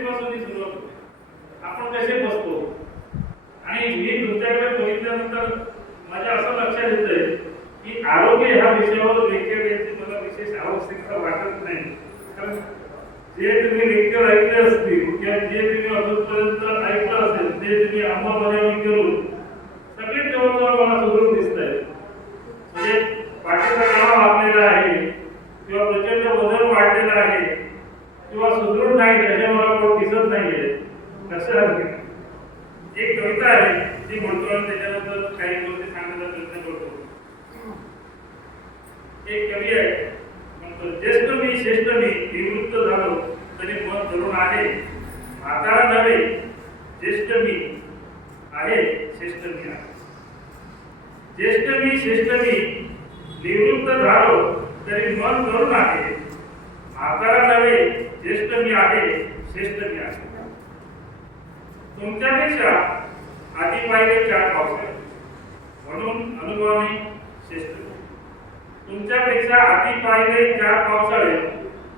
परिस्थितीपासून सुरुवात होते. आपण कसे बसतो आणि मी तुमच्याकडे बघितल्यानंतर माझ्या असं लक्षात येतंय की आरोग्य ह्या विषयावर लेक्चर द्यायची मला विशेष आवश्यकता वाटत नाही. कारण जे तुम्ही लेक्चर ऐकले असतील किंवा जे तुम्ही अजूनपर्यंत ऐकलं असेल ते तुम्ही अंमलबजावणी करून सगळे जवळजवळ मला सुदृढ दिसत आहेत. म्हणजे पाठीचा कणा वाढलेला आहे किंवा प्रचंड वजन वाढलेलं आहे किंवा सुदृढ नाही त्याच्या मला कोण दिसत नाहीये. असं एक कविता आहे ती म्हणतो आणि त्याच्याबद्दल काही गोष्टी सांगण्याचा प्रयत्न करतो. एक कवी आहे म्हणतो, ज्येष्ठ मी श्रेष्ठ मी निवृत्त झालो तरी मन तरुण आहे, म्हातारा नव्हे ज्येष्ठ मी आहे श्रेष्ठ मी आहे. ज्येष्ठ मी श्रेष्ठ मी निवृत्त झालो तरी मन तरुण आहे, म्हातारा नव्हे ज्येष्ठ मी आहे श्रेष्ठ मी आहे. तुमच्यापेक्षा आधी पाहिले 4 पावसाळे म्हणून अनुभवाने श्रेष्ठ. तुमच्यापेक्षा आधी पाहिले 4 पावसाळे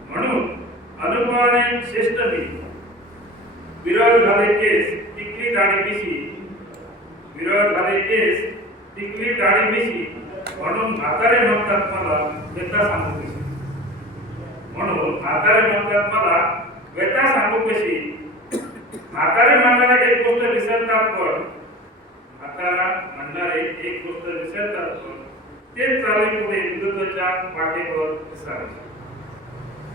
म्हणून अनुभवाने श्रेष्ठ मी. विरळ झाले केस टिकली दाढी मिशी, विरळ झाले केस टिकली दाढी मिशी म्हणून म्हातारे म्हणतात मला व्यथा सांगू कशी. म्हणून म्हातारे म्हणतात मला व्यथा सांगू कशी. म्हातारे म्हणणारे एक गोष्ट विसरतात पण म्हातारा म्हणणारे एक गोष्ट विसरतात पण तेच चालले पुढे वृद्धत्वाच्या वाटेवर विसावे.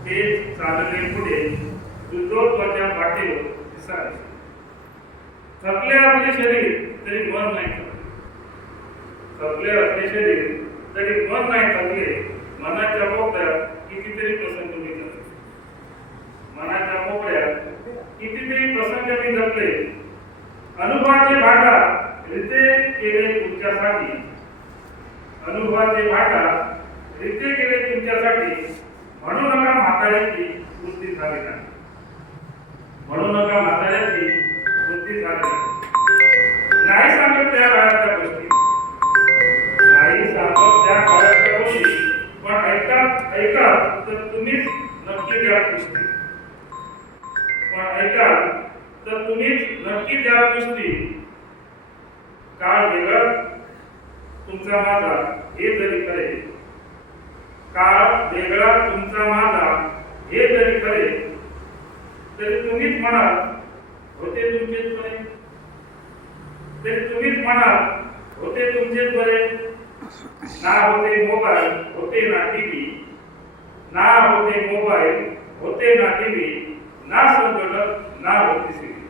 तेच चालले पुढे वृद्धत्वाच्या वाटेवर विसावे. थकले असले शरीर तरी मन नाही थकले. थकले असले शरीर तरी मन नाही थकले. मनाच्या कोपऱ्यात कितीतरी प्रसंग मी जगले. मनाच्या कोपऱ्यात कितीतरी प्रसंग मी जगले. अनुभवाचे भांडार रिते केले तुमच्यासाठी. अनुभवाचे भांडार रिते केले तुमच्यासाठी. म्हणू नका म्हाताऱ्याची वृत्ती झाली नाही. म्हणू नका म्हाताऱ्याची वृत्ती झाली नाही. नाही सांगत त्या काळातल्या गोष्टी, नाही सांगत त्या काळातल्या गोष्टी, पण ऐका तर तुम्हीच नक्की त्या गोष्टी. पण ऐका तर तुम्हीच नक्की त्या गोष्टी. काळ वेगळा तुमचा माझा हे जरी खरे. काळ वेगळा तुमचा माझा हे जरी खरे तरी तुम्हीच म्हणाल होते तुमचेच बरे. तरी तुम्हीच म्हणाल होते तुमचेच बरे. ना होते मोबाईल होते ना टीव्ही. ना होते मोबाईल होते ना टीव्ही. ना संगणक ना होती सीडी.